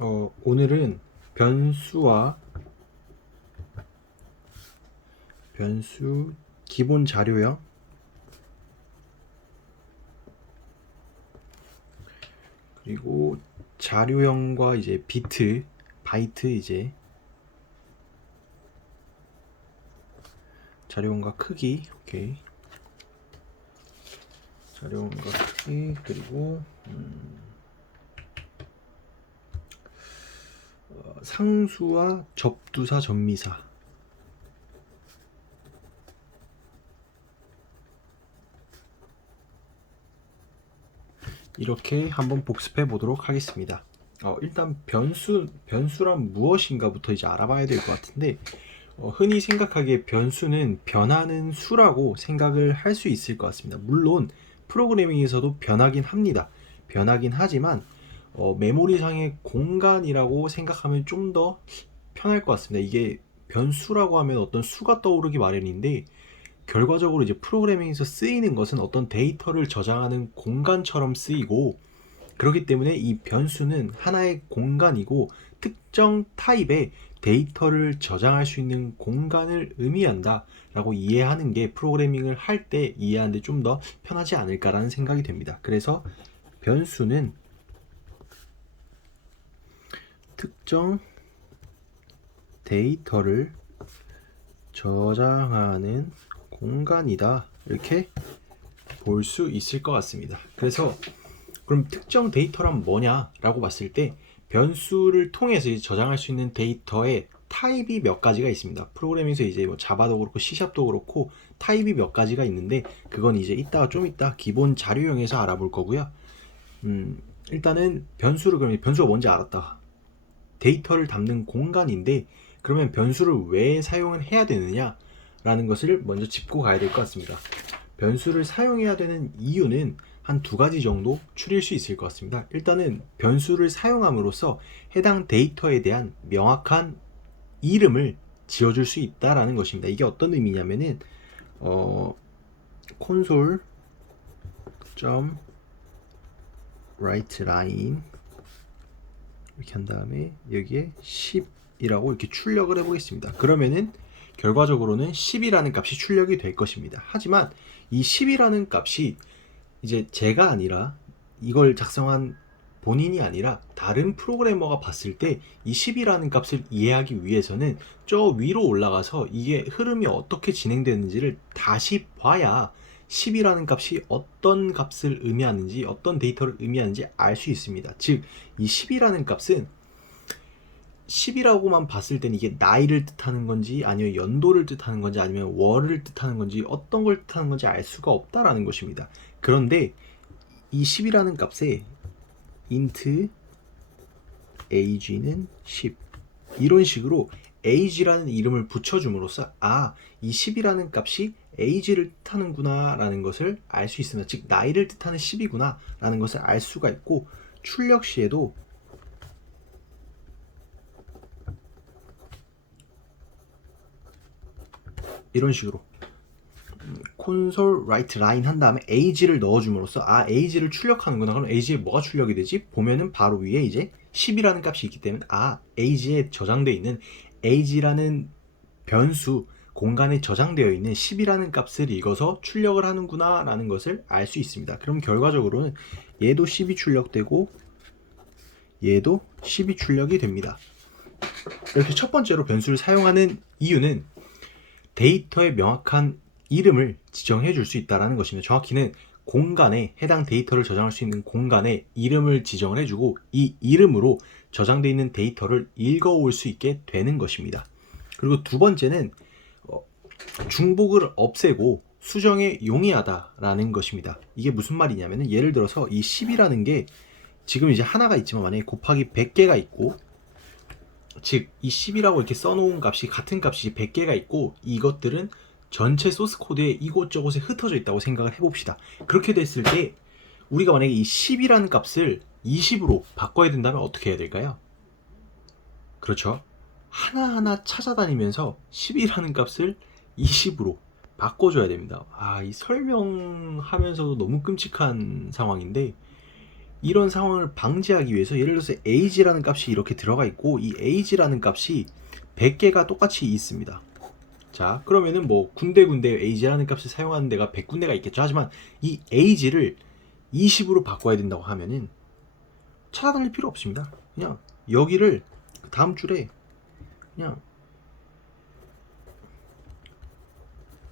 오늘은 변수 기본 자료형 그리고 자료형과 이제 바이트 이제 자료형과 크기, 오케이. 자료형과 크기 그리고 상수와 접두사, 접미사 이렇게 한번 복습해 보도록 하겠습니다. 일단 변수란 무엇인가부터 이제 알아봐야 될 것 같은데, 흔히 생각하기에 변수는 변하는 수라고 생각을 할 수 있을 것 같습니다. 물론 프로그래밍에서도 변하긴 합니다. 변하긴 하지만 메모리상의 공간이라고 생각하면 좀 더 편할 것 같습니다. 이게 변수라고 하면 어떤 수가 떠오르기 마련인데, 결과적으로 이제 프로그래밍에서 쓰이는 것은 어떤 데이터를 저장하는 공간처럼 쓰이고, 그렇기 때문에 이 변수는 하나의 공간이고 특정 타입의 데이터를 저장할 수 있는 공간을 의미한다 라고 이해하는 게 프로그래밍을 할 때 이해하는 데 좀 더 편하지 않을까라는 생각이 됩니다. 그래서 변수는 특정 데이터를 저장하는 공간이다, 이렇게 볼 수 있을 것 같습니다. 그래서 그럼 특정 데이터란 뭐냐라고 봤을 때, 변수를 통해서 저장할 수 있는 데이터의 타입이 몇 가지가 있습니다. 프로그래밍에서 이제 뭐 자바도 그렇고 C샵도 그렇고 타입이 몇 가지가 있는데, 그건 이제 좀 이따 기본 자료형에서 알아볼 거고요. 일단은 그러면 변수가 뭔지 알았다. 데이터를 담는 공간인데, 그러면 변수를 왜 사용을 해야 되느냐라는 것을 먼저 짚고 가야 될 것 같습니다. 변수를 사용해야 되는 이유는 한 두 가지 정도 추릴 수 있을 것 같습니다. 일단은 변수를 사용함으로써 해당 데이터에 대한 명확한 이름을 지어줄 수 있다라는 것입니다. 이게 어떤 의미냐면은 console.writeLine 이렇게 한 다음에 여기에 10이라고 이렇게 출력을 해보겠습니다. 그러면은 결과적으로는 10이라는 값이 출력이 될 것입니다. 하지만 이 10이라는 값이 이제 제가 아니라, 이걸 작성한 본인이 아니라 다른 프로그래머가 봤을 때 이 10이라는 값을 이해하기 위해서는 저 위로 올라가서 이게 흐름이 어떻게 진행되는지를 다시 봐야 10이라는 값이 어떤 값을 의미하는지, 어떤 데이터를 의미하는지 알 수 있습니다. 즉, 이 10이라는 값은 10이라고만 봤을 때는 이게 나이를 뜻하는 건지, 아니면 연도를 뜻하는 건지, 아니면 월을 뜻하는 건지, 어떤 걸 뜻하는 건지 알 수가 없다라는 것입니다. 그런데 이 10이라는 값에 int age는 10, 이런 식으로 age라는 이름을 붙여줌으로써 이 10이라는 값이 age를 뜻하는구나 라는 것을 알 수 있습니다. 즉, 나이를 뜻하는 10이구나 라는 것을 알 수가 있고, 출력 시에도 이런 식으로 console write line 한 다음에 age를 넣어줌으로써 age를 출력하는구나. 그럼 age에 뭐가 출력이 되지? 보면은 바로 위에 이제 10이라는 값이 있기 때문에 age에 저장되어 있는 age라는 변수 공간에 저장되어 있는 10이라는 값을 읽어서 출력을 하는구나 라는 것을 알 수 있습니다. 그럼 결과적으로는 얘도 10이 출력되고 얘도 10이 출력이 됩니다. 이렇게 첫 번째로 변수를 사용하는 이유는 데이터의 명확한 이름을 지정해 줄 수 있다는 것입니다. 정확히는 공간에, 해당 데이터를 저장할 수 있는 공간에 이름을 지정을 해주고, 이 이름으로 저장되어 있는 데이터를 읽어올 수 있게 되는 것입니다. 그리고 두 번째는 중복을 없애고 수정에 용이하다라는 것입니다. 이게 무슨 말이냐면, 예를 들어서 이 10이라는 게 지금 이제 하나가 있지만 만약에 곱하기 100개가 있고, 즉 이 10이라고 이렇게 써놓은 값이 같은 값이 100개가 있고, 이것들은 전체 소스 코드에 이곳저곳에 흩어져 있다고 생각을 해봅시다. 그렇게 됐을 때 우리가 만약에 이 10이라는 값을 20으로 바꿔야 된다면 어떻게 해야 될까요? 그렇죠. 하나하나 찾아다니면서 10이라는 값을 20으로 바꿔줘야 됩니다. 이 설명하면서도 너무 끔찍한 상황인데, 이런 상황을 방지하기 위해서 예를 들어서 age라는 값이 이렇게 들어가 있고 이 age라는 값이 100개가 똑같이 있습니다. 자, 그러면은 뭐 군데군데 age라는 값을 사용하는 데가 100군데가 있겠죠. 하지만 이 age를 20으로 바꿔야 된다고 하면은 찾아다닐 필요 없습니다. 그냥 여기를 다음 줄에 그냥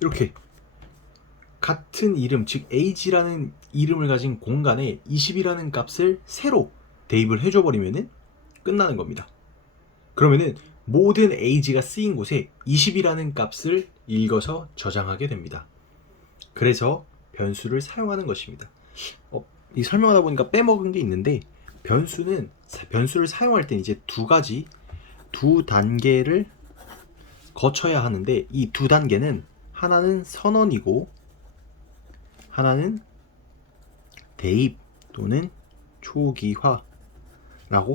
이렇게 같은 이름, 즉 age라는 이름을 가진 공간에 20이라는 값을 새로 대입을 해줘 버리면은 끝나는 겁니다. 그러면은 모든 age가 쓰인 곳에 20이라는 값을 읽어서 저장하게 됩니다. 그래서 변수를 사용하는 것입니다. 이 설명하다 보니까 빼먹은 게 있는데, 변수를 사용할 때 이제 두 단계를 거쳐야 하는데, 이 두 단계는 하나는 선언이고 하나는 대입 또는 초기화라고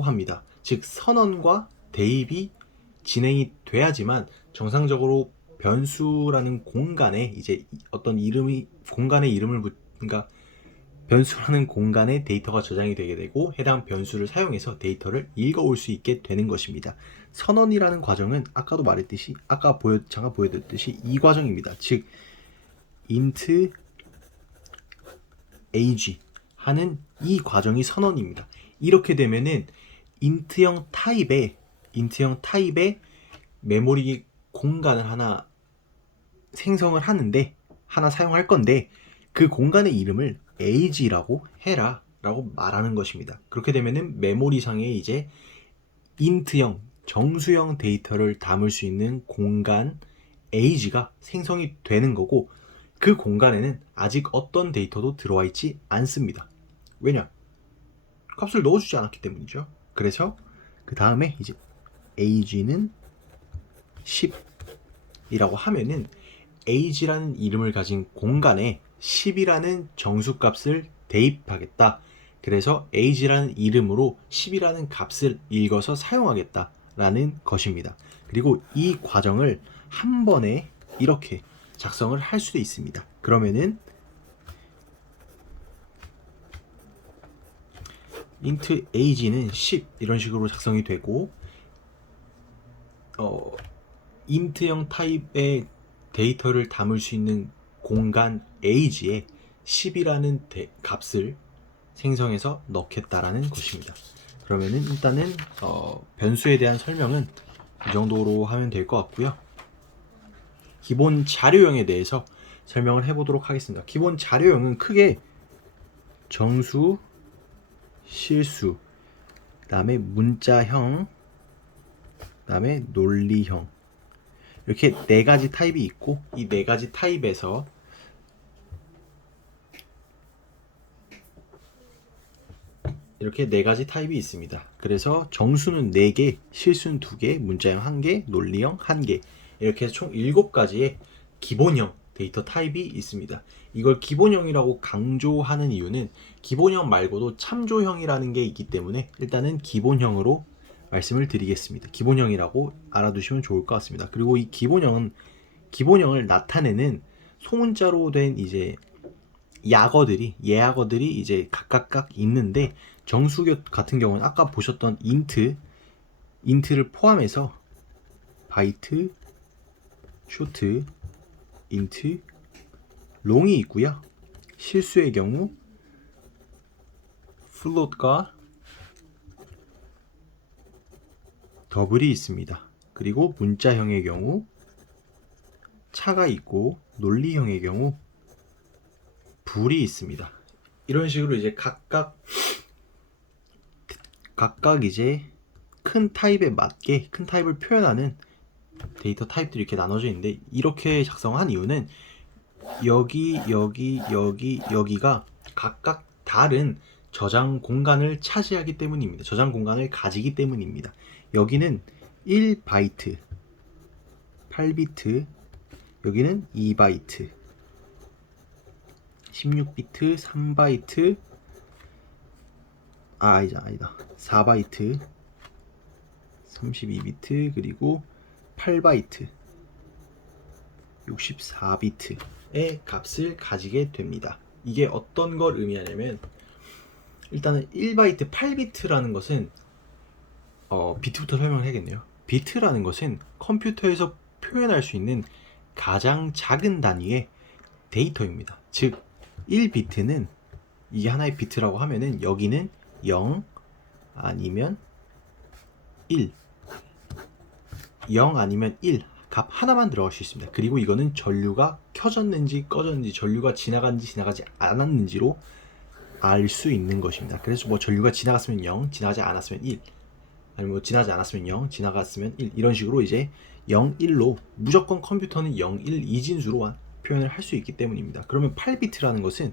합니다. 즉 선언과 대입이 진행이 돼야지만 정상적으로 변수라는 공간에 이제 어떤 공간의 이름을 그러니까 변수라는 공간에 데이터가 저장이 되게 되고 해당 변수를 사용해서 데이터를 읽어올 수 있게 되는 것입니다. 선언이라는 과정은 아까도 말했듯이 잠깐 보여드렸듯이 이 과정입니다. 즉 int age 하는 이 과정이 선언입니다. 이렇게 되면은 int형 타입의 메모리 공간을 하나 생성을 하는데 하나 사용할 건데 그 공간의 이름을 age라고 해라 라고 말하는 것입니다. 그렇게 되면은 메모리상에 이제 int형 정수형 데이터를 담을 수 있는 공간 age가 생성이 되는 거고 그 공간에는 아직 어떤 데이터도 들어와 있지 않습니다. 왜냐? 값을 넣어주지 않았기 때문이죠. 그래서 그 다음에 이제 age는 10이라고 하면은 age라는 이름을 가진 공간에 10이라는 정수값을 대입하겠다. 그래서 age라는 이름으로 10이라는 값을 읽어서 사용하겠다라는 것입니다. 그리고 이 과정을 한 번에 이렇게 작성을 할 수도 있습니다. 그러면은 int age는 10 이런 식으로 작성이 되고 int형 타입의 데이터를 담을 수 있는 공간 age에 10이라는 값을 생성해서 넣겠다라는 것입니다. 그러면은 일단은 변수에 대한 설명은 이 정도로 하면 될 것 같고요. 기본 자료형에 대해서 설명을 해보도록 하겠습니다. 기본 자료형은 크게 정수, 실수, 그 다음에 문자형, 그 다음에 논리형 이렇게 네 가지 타입이 있고 이 네 가지 타입에서 이렇게 네 가지 타입이 있습니다. 그래서 정수는 4개, 실수는 2개, 문자형 1개, 논리형 1개 이렇게 해서 총 7가지의 기본형 데이터 타입이 있습니다. 이걸 기본형이라고 강조하는 이유는 기본형 말고도 참조형이라는 게 있기 때문에 일단은 기본형으로 말씀을 드리겠습니다. 기본형이라고 알아두시면 좋을 것 같습니다. 그리고 이 기본형을 나타내는 소문자로 된 이제 예악어들이 이제 각각 있는데 정수 같은 경우는 아까 보셨던 int를 포함해서 바이트, 쇼트, int, long이 있고요. 실수의 경우 float과 더블이 있습니다. 그리고 문자형의 경우 차가 있고 논리형의 경우 불이 있습니다. 이런 식으로 이제 각각 이제 큰 타입에 맞게 큰 타입을 표현하는 데이터 타입들이 이렇게 나눠져 있는데 이렇게 작성한 이유는 여기가 각각 다른 저장 공간을 차지하기 때문입니다. 저장 공간을 가지기 때문입니다. 여기는 1바이트 8비트 여기는 2바이트 16비트 3바이트 아니다 4바이트 32비트 그리고 8바이트 64비트의 값을 가지게 됩니다. 이게 어떤 걸 의미하냐면 일단은 1바이트 8비트라는 것은 비트부터 설명을 해야겠네요. 비트라는 것은 컴퓨터에서 표현할 수 있는 가장 작은 단위의 데이터입니다. 즉 1비트는 이게 하나의 비트라고 하면은 여기는 0 아니면 1, 0 아니면 1 값 하나만 들어갈 수 있습니다. 그리고 이거는 전류가 켜졌는지 꺼졌는지, 전류가 지나갔는지 지나가지 않았는지로 알 수 있는 것입니다. 그래서 뭐 전류가 지나갔으면 0, 지나가지 않았으면 1, 아니면 뭐 지나가지 않았으면 0, 지나갔으면 1, 이런 식으로 이제 0, 1로 무조건 컴퓨터는 0, 1 이진수로만 표현을 할 수 있기 때문입니다. 그러면 8비트라는 것은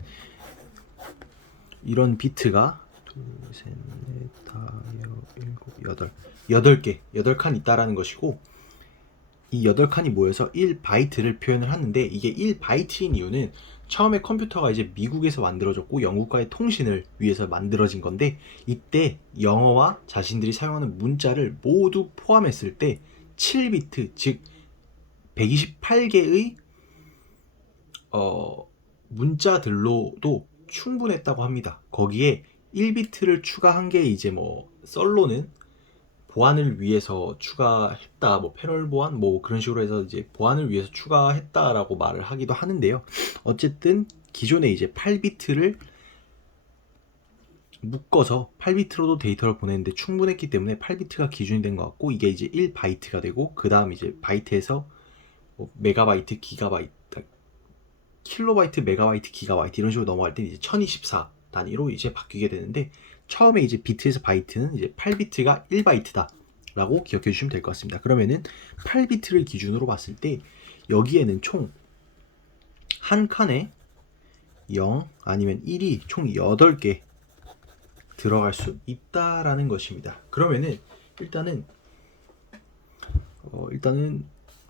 이런 비트가 둘, 셋, 넷, 다, 일곱, 여덟 개, 8칸 있다라는 것이고, 이 8칸이 모여서 1바이트를 표현을 하는데, 이게 1바이트인 이유는 처음에 컴퓨터가 이제 미국에서 만들어졌고 영국과의 통신을 위해서 만들어진 건데, 이때 영어와 자신들이 사용하는 문자를 모두 포함했을 때 7비트, 즉 128개의 문자들로도 충분했다고 합니다. 거기에 1비트를 추가한 게 이제 뭐 썰로는 보안을 위해서 추가했다, 뭐 패널 보안 뭐 그런 식으로 해서 이제 보안을 위해서 추가했다라고 말을 하기도 하는데요. 어쨌든 기존에 이제 8비트를 묶어서 8비트로도 데이터를 보내는데 충분했기 때문에 8비트가 기준이 된 것 같고, 이게 이제 1바이트가 되고, 그 다음 이제 바이트에서 뭐 메가바이트, 기가바이트, 킬로바이트, 메가바이트, 기가바이트 이런 식으로 넘어갈 때 이제 1024 단위로 이제 바뀌게 되는데, 처음에 이제 비트에서 바이트는 이제 8비트가 1바이트다 라고 기억해 주시면 될 것 같습니다. 그러면은 8비트를 기준으로 봤을 때 여기에는 총 한 칸에 0 아니면 1이 총 8개 들어갈 수 있다라는 것입니다. 그러면은 일단은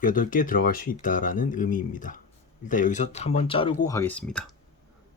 8개 들어갈 수 있다라는 의미입니다. 일단 여기서 한번 자르고 가겠습니다.